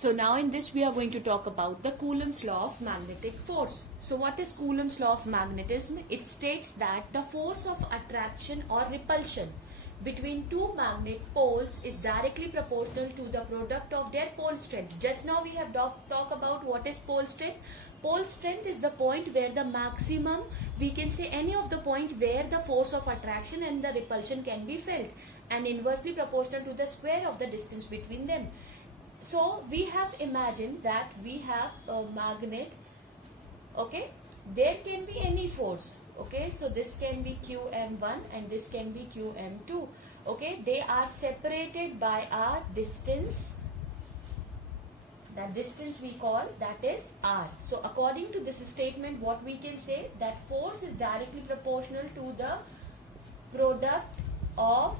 So now in this we are going to talk about the Coulomb's law of magnetic force. So what is Coulomb's law of magnetism? It states that the force of attraction or repulsion between two magnet poles is directly proportional to the product of their pole strength. Just now we have talked about what is pole strength. Pole strength is the point where the maximum, we can say any of the point where the force of attraction and the repulsion can be felt, and inversely proportional to the square of the distance between them. So we have imagined that we have a magnet, okay, there can be any force, okay, so this can be QM1 and this can be QM2, okay, they are separated by a distance, that distance we call that is R. So according to this statement, what we can say, that force is directly proportional to the product of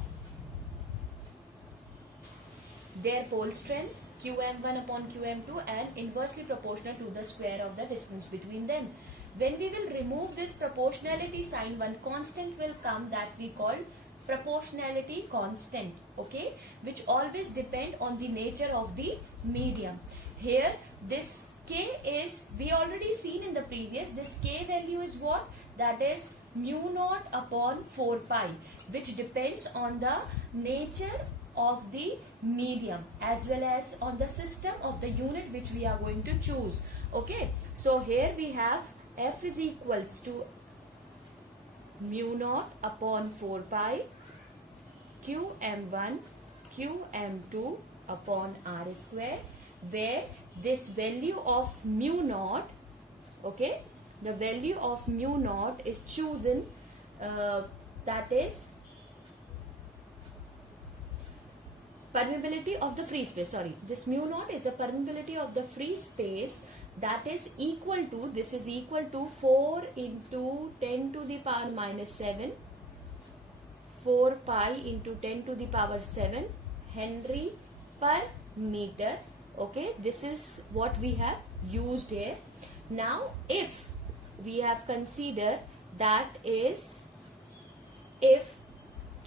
their pole strength QM1 upon QM2 and inversely proportional to the square of the distance between them. When we will remove this proportionality sign, one constant will come that we call proportionality constant, okay, which always depend on the nature of the medium. Here this K is, we already seen in the previous, this K value is what? That is mu naught upon 4 pi, which depends on the nature of the medium as well as on the system of the unit which we are going to choose, okay. So here we have F is equals to mu naught upon 4 pi QM1 QM2 upon R square, where this value of mu naught, okay, the value of mu naught is chosen, that is permeability of the free space, sorry, this mu naught is the permeability of the free space, that is equal to, this is equal to 4 into 10 to the power minus 7, 4 pi into 10 to the power 7 Henry per meter, okay, this is what we have used here. Now if we have considered, that is if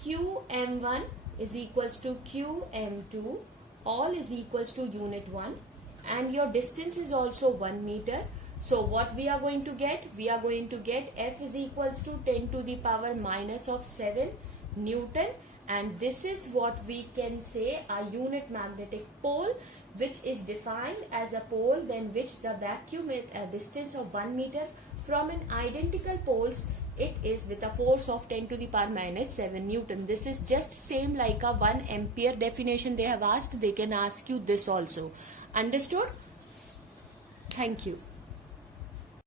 QM1 is equals to QM2, all is equals to unit 1, and your distance is also 1 meter. So what we are going to get? We are going to get F is equals to 10 to the power minus of 7 Newton, and this is what we can say a unit magnetic pole, which is defined as a pole when which the vacuum with a distance of 1 meter from an identical poles, it is with a force of 10 to the power minus 7 Newton. This is just same like a 1 ampere definition they have asked. They can ask you this also. Understood? Thank you.